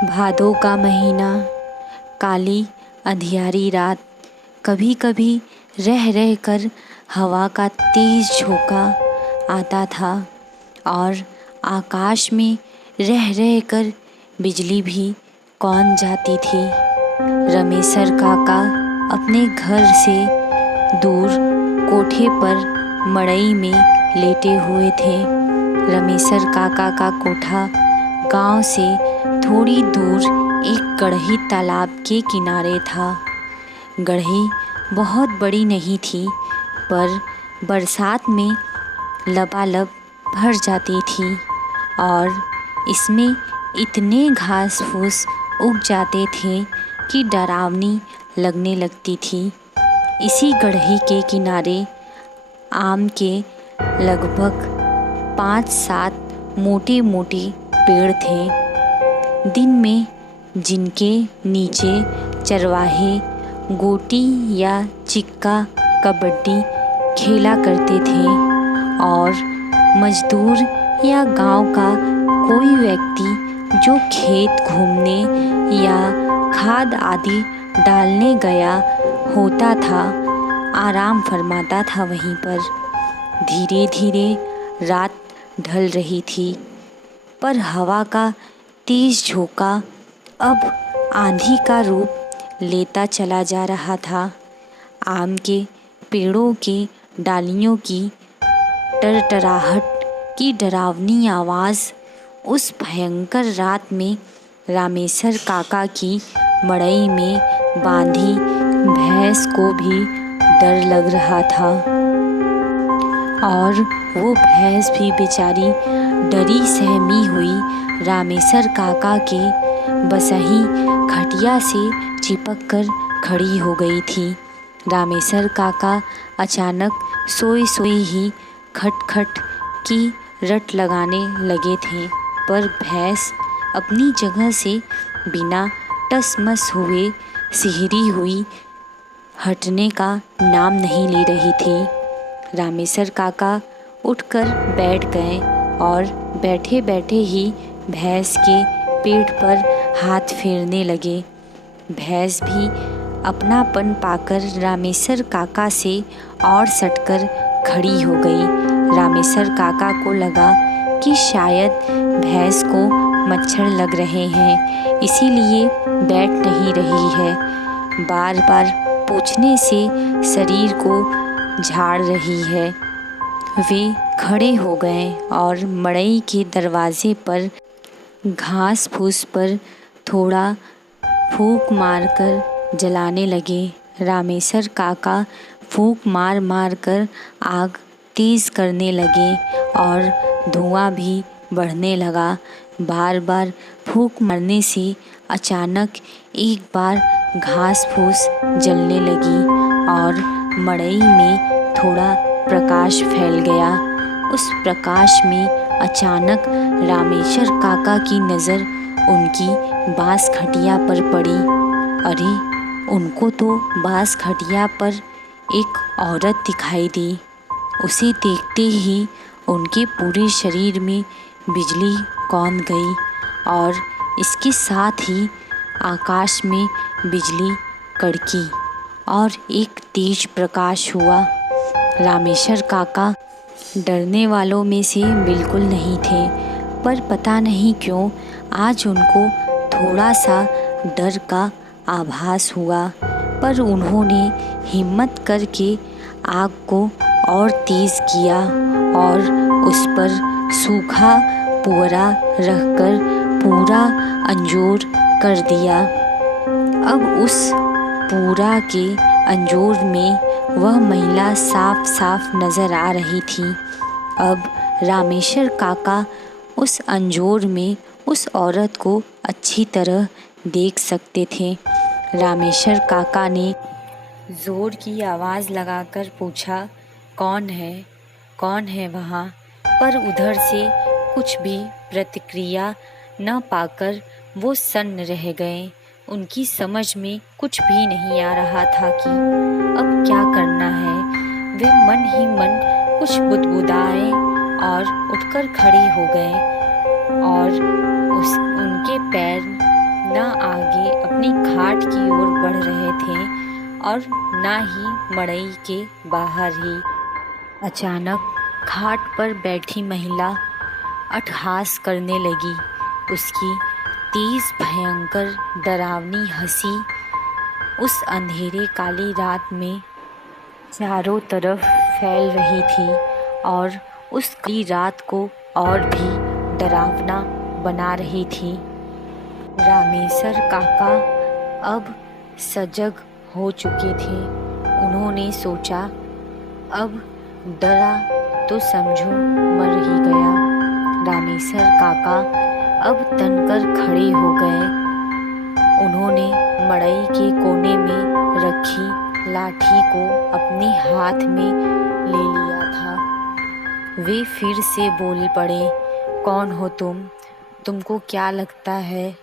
भादों का महीना, काली अंधियारी रात, कभी कभी रह रह कर हवा का तेज झोंका आता था और आकाश में रह रह कर बिजली भी कौन जाती थी। रमेसर काका अपने घर से दूर कोठे पर मड़ई में लेटे हुए थे। रमेसर काका का कोठा गांव से थोड़ी दूर एक गढ़ी तालाब के किनारे था। गढ़ी बहुत बड़ी नहीं थी, पर बरसात में लबालब भर जाती थी और इसमें इतने घास फूस उग जाते थे कि डरावनी लगने लगती थी। इसी गढ़ी के किनारे आम के लगभग 5-7 मोटे मोटे पेड़ थे। दिन में जिनके नीचे चरवाहे गोटी या चिक्का कबड्डी खेला करते थे और मजदूर या गांव का कोई व्यक्ति जो खेत घूमने या खाद आदि डालने गया होता था आराम फरमाता था वहीं पर। धीरे धीरे रात ढल रही थी, पर हवा का तेज झोंका अब आंधी का रूप लेता चला जा रहा था। आम के पेड़ों के डालियों की टरटराहट की डरावनी आवाज़ उस भयंकर रात में रामेसर काका की मड़ई में बांधी भैंस को भी डर लग रहा था और वो भैंस भी बेचारी डरी सहमी हुई रामेसर काका के बसही खटिया से चिपक कर खड़ी हो गई थी। रामेसर काका अचानक सोई सोई ही खटखट की रट लगाने लगे थे, पर भैंस अपनी जगह से बिना टसमस हुए सिहरी हुई हटने का नाम नहीं ले रही थी। रामेसर काका उठकर बैठ गए और बैठे बैठे ही भैंस के पेट पर हाथ फेरने लगे। भैंस भी अपनापन पाकर रामेसर काका से और सटकर खड़ी हो गई। रामेसर काका को लगा कि शायद भैंस को मच्छर लग रहे हैं, इसीलिए बैठ नहीं रही है। बार बार पूछने से शरीर को झाड़ रही है। वे खड़े हो गए और मड़ई के दरवाजे पर घास फूस पर थोड़ा फूंक मारकर जलाने लगे। रामेसर काका फूंक मार मार कर आग तेज करने लगे और धुआं भी बढ़ने लगा। बार बार फूंक मारने से अचानक एक बार घास फूस जलने लगी और मड़ई में थोड़ा प्रकाश फैल गया। उस प्रकाश में अचानक रामेसर काका की नज़र उनकी बांस खटिया पर पड़ी। अरे, उनको तो बांस खटिया पर एक औरत दिखाई दी। उसे देखते ही उनके पूरे शरीर में बिजली कौंध गई और इसके साथ ही आकाश में बिजली कड़की और एक तेज प्रकाश हुआ। रामेसर काका डरने वालों में से बिल्कुल नहीं थे, पर पता नहीं क्यों आज उनको थोड़ा सा डर का आभास हुआ। पर उन्होंने हिम्मत करके आग को और तेज़ किया और उस पर सूखा पुअरा रखकर पूरा अंजोर कर दिया। अब उस पूरा के अंजोर में वह महिला साफ साफ नज़र आ रही थी। अब रामेसर काका उस अंजोर में उस औरत को अच्छी तरह देख सकते थे। रामेसर काका ने ज़ोर की आवाज़ लगाकर पूछा, कौन है वहाँ? पर उधर से कुछ भी प्रतिक्रिया न पाकर वो सन्न रह गए। उनकी समझ में कुछ भी नहीं आ रहा था कि अब क्या करना है। वे मन ही मन कुछ बुदबुदाए और उठकर खड़े हो गए और उनके पैर बढ़ रहे थे और ना ही मड़ई के बाहर ही। अचानक खाट पर बैठी महिला अट्टहास करने लगी। उसकी तेज भयंकर डरावनी हंसी उस अंधेरे काली रात में चारों तरफ फैल रही थी और उस काली रात को और भी डरावना बना रही थी। रामेसर काका अब सजग हो चुके थे। उन्होंने सोचा, अब डरा तो समझो मर ही गया। रामेसर काका अब तनकर खड़े हो गए। उन्होंने मड़ई के कोने में रखी लाठी को अपने हाथ में ले लिया था। वे फिर से बोल पड़े, कौन हो तुम? तुमको क्या लगता है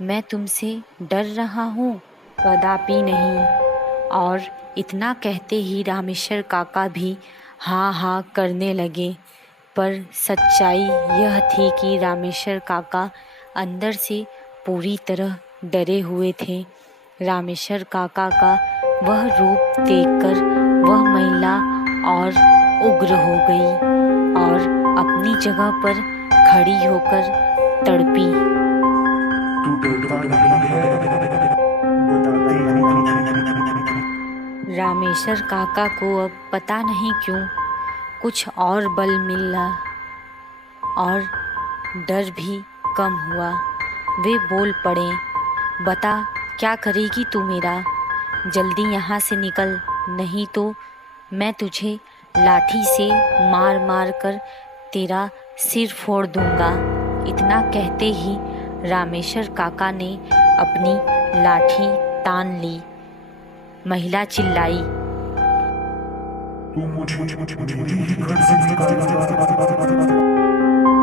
मैं तुमसे डर रहा हूँ? कदापि नहीं। और इतना कहते ही रामेश्वर काका भी हाँ हाँ करने लगे। पर सच्चाई यह थी कि रामेश्वर काका अंदर से पूरी तरह डरे हुए थे। रामेश्वर काका का वह रूप देखकर वह महिला और उग्र हो गई और अपनी जगह पर खड़ी होकर तड़पी। तू डरता नहीं है, बताती नहीं। रामेश्वर काका को अब पता नहीं क्यों कुछ और बल मिला और डर भी कम हुआ। वे बोल पड़े, बता क्या करेगी तू मेरा? जल्दी यहाँ से निकल, नहीं तो मैं तुझे लाठी से मार मार कर तेरा सिर फोड़ दूंगा। इतना कहते ही रामेश्वर काका ने अपनी लाठी तान ली। महिला चिल्लाई, तू मुझे मेरी घर से निकाला।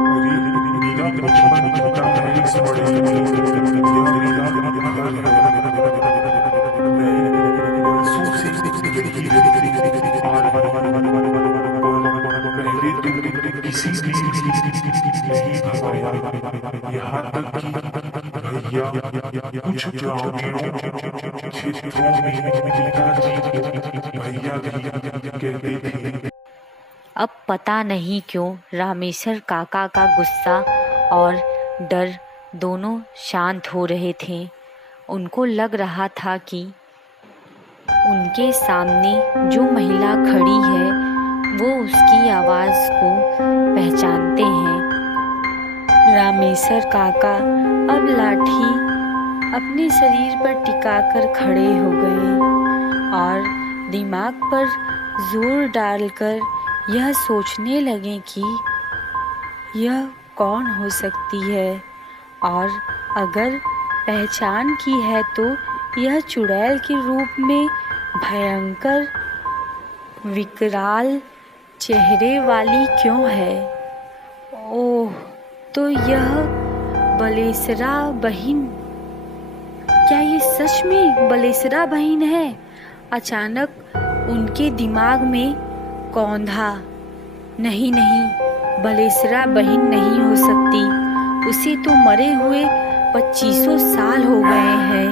अरे नीला बच्चा है इस बड़े बरसों से यही रहती और पहले तो किसी नहीं भगाया, यहाँ तक कि भैया कुछ ग्रामीणों क्षेत्रों में भैया कहते थे। अब पता नहीं क्यों रामेश्वर काका का गुस्सा और डर दोनों शांत हो रहे थे। उनको लग रहा था कि उनके सामने जो महिला खड़ी है वो उसकी आवाज़ को पहचानते हैं। रामेश्वर काका अब लाठी अपने शरीर पर टिकाकर खड़े हो गए और दिमाग पर जोर डालकर यह सोचने लगे कि यह कौन हो सकती है और अगर पहचान की है तो यह चुड़ैल के रूप में भयंकर विकराल चेहरे वाली क्यों है? ओह, तो यह बलेसरा बहन, क्या ये सच में बलेसरा बहन है? अचानक उनके दिमाग में कौंधा, नहीं नहीं, बलेसरा बहन नहीं हो सकती। उसे तो मरे हुए 2500 साल हो गए हैं।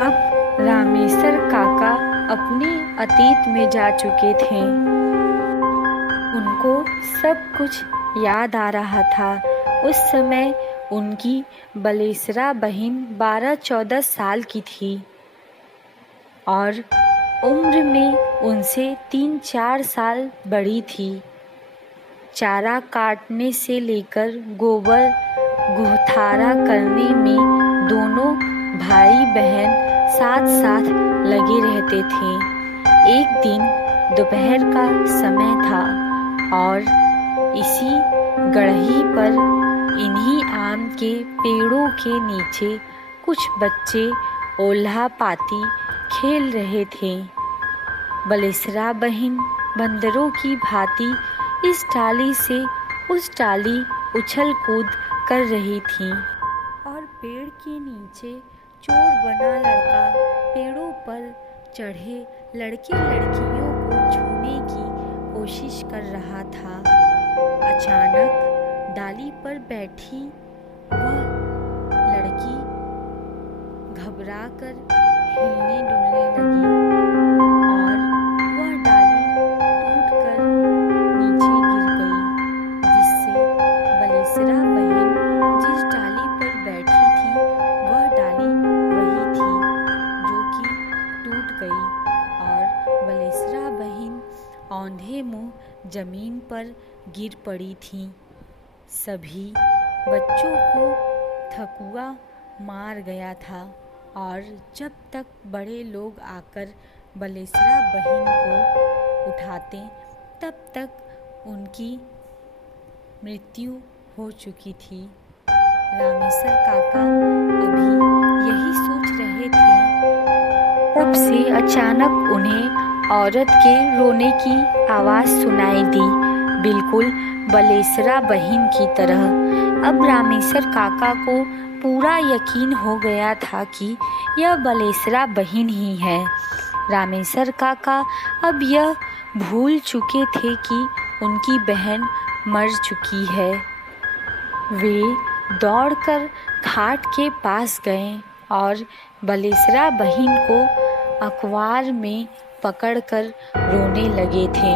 अब रामेश्वर काका अपने अतीत में जा चुके थे। उनको सब कुछ याद आ रहा था। उस समय उनकी बलेसरा बहन 12-14 साल की थी और उम्र में उनसे 3-4 साल बड़ी थी। चारा काटने से लेकर गोबर गोहथारा करने में दोनों भाई बहन साथ साथ लगे रहते थे। एक दिन दोपहर का समय था और इसी गढ़ही पर इन्हीं आम के पेड़ों के नीचे कुछ बच्चे ओल्हा पाती खेल रहे थे। बलेसरा बहन बंदरों की भांति इस टाली से उस टाली उछल कूद कर रही थी और पेड़ के नीचे चोर बना लड़का पेड़ों पर चढ़े लड़के लड़कियों को छूने की कोशिश कर रहा था। अचानक डाली पर बैठी वह लड़की घबराकर हिलने डुलने लगी और वह डाली टूटकर नीचे गिर गई, जिससे बलेसरा बहन जिस डाली पर बैठी थी वह डाली वही थी जो कि टूट गई और बलेसरा बहन औंधे मुँह जमीन पर गिर पड़ी थी। सभी बच्चों को थकुआ मार गया था और जब तक बड़े लोग आकर बलेसरा बहन को उठाते तब तक उनकी मृत्यु हो चुकी थी। रामेसर काका अभी यही सोच रहे थे, तब से अचानक उन्हें औरत के रोने की आवाज़ सुनाई दी, बिल्कुल बलेसरा बहन की तरह। अब रामेसर काका को पूरा यकीन हो गया था कि यह बलेसरा बहन ही है। रामेसर काका अब यह भूल चुके थे कि उनकी बहन मर चुकी है। वे दौड़कर खाट के पास गए और बलेसरा बहन को अखबार में पकड़कर रोने लगे थे।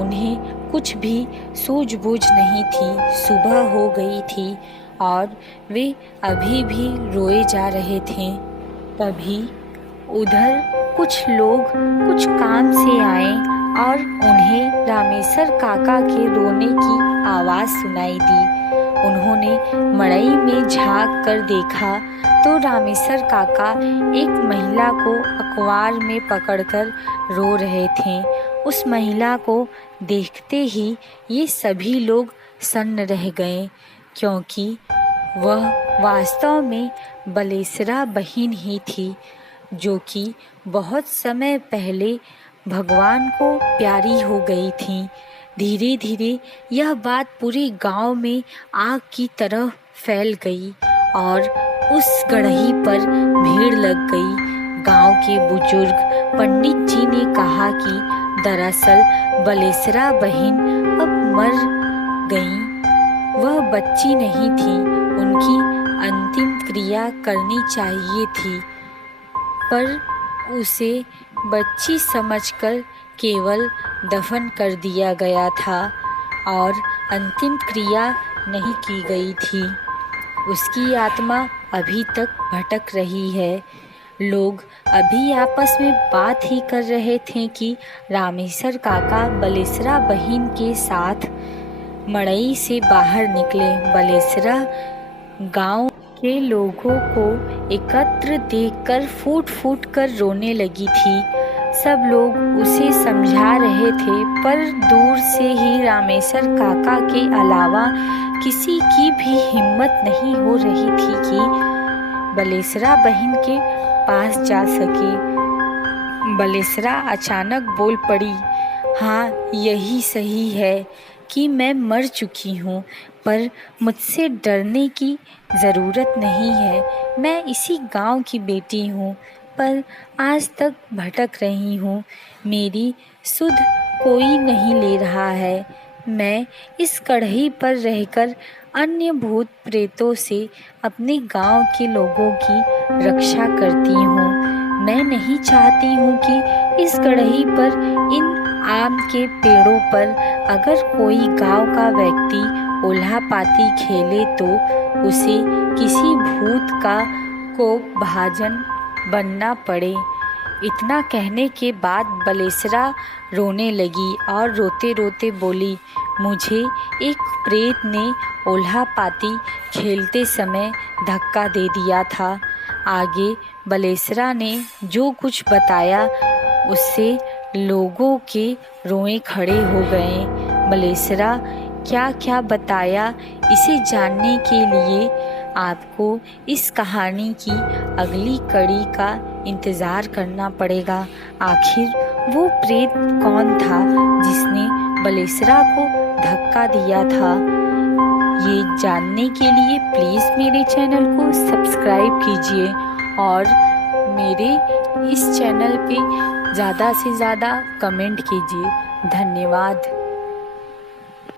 उन्हें कुछ भी सूझबूझ नहीं थी। सुबह हो गई थी और वे अभी भी रोए जा रहे थे। तभी उधर कुछ लोग कुछ काम से आए और उन्हें रामेसर काका के रोने की आवाज़ सुनाई दी। उन्होंने मड़ई में झांक कर देखा तो रामेसर काका एक महिला को अखबार में पकड़कर रो रहे थे। उस महिला को देखते ही ये सभी लोग सन्न रह गए, क्योंकि वह वास्तव में बलेसरा बहन ही थी, जो कि बहुत समय पहले भगवान को प्यारी हो गई थी। धीरे धीरे यह बात पूरे गांव में आग की तरह फैल गई और उस गड़ही पर भीड़ लग गई। गांव के बुजुर्ग पंडित जी ने कहा कि दरअसल बलेसरा बहन अब मर गई। वह बच्ची नहीं थी, उनकी अंतिम क्रिया करनी चाहिए थी, पर उसे बच्ची समझकर केवल दफन कर दिया गया था और अंतिम क्रिया नहीं की गई थी। उसकी आत्मा अभी तक भटक रही है। लोग अभी आपस में बात ही कर रहे थे कि रामेसर काका बलेसरा बहन के साथ मड़ई से बाहर निकले। बलेसरा गांव के लोगों को एकत्र देखकर फूट फूट कर रोने लगी थी। सब लोग उसे समझा रहे थे, पर दूर से ही रामेसर काका के अलावा किसी की भी हिम्मत नहीं हो रही थी कि बलेसरा बहन के पास जा सके। बलेसरा अचानक बोल पड़ी, हाँ, यही सही है कि मैं मर चुकी हूँ, पर मुझसे डरने की ज़रूरत नहीं है। मैं इसी गांव की बेटी हूँ, पर आज तक भटक रही हूँ। मेरी सुध कोई नहीं ले रहा है। मैं इस कढ़ाई पर रहकर अन्य भूत प्रेतों से अपने गांव के लोगों की रक्षा करती हूँ। मैं नहीं चाहती हूँ कि इस कढ़ाई पर, इन आम के पेड़ों पर अगर कोई गांव का व्यक्ति उल्हा-पाती खेले तो उसे किसी भूत का को भाजन बनना पड़े। इतना कहने के बाद बलेसरा रोने लगी और रोते रोते बोली, मुझे एक प्रेत ने उल्हा-पाती खेलते समय धक्का दे दिया था। आगे बलेसरा ने जो कुछ बताया उससे लोगों के रोए खड़े हो गए। बलेसरा क्या क्या बताया, इसे जानने के लिए आपको इस कहानी की अगली कड़ी का इंतज़ार करना पड़ेगा। आखिर वो प्रेत कौन था जिसने बलेसरा को धक्का दिया था? ये जानने के लिए प्लीज़ मेरे चैनल को सब्सक्राइब कीजिए और मेरे इस चैनल पे ज़्यादा से ज़्यादा कमेंट कीजिए। धन्यवाद।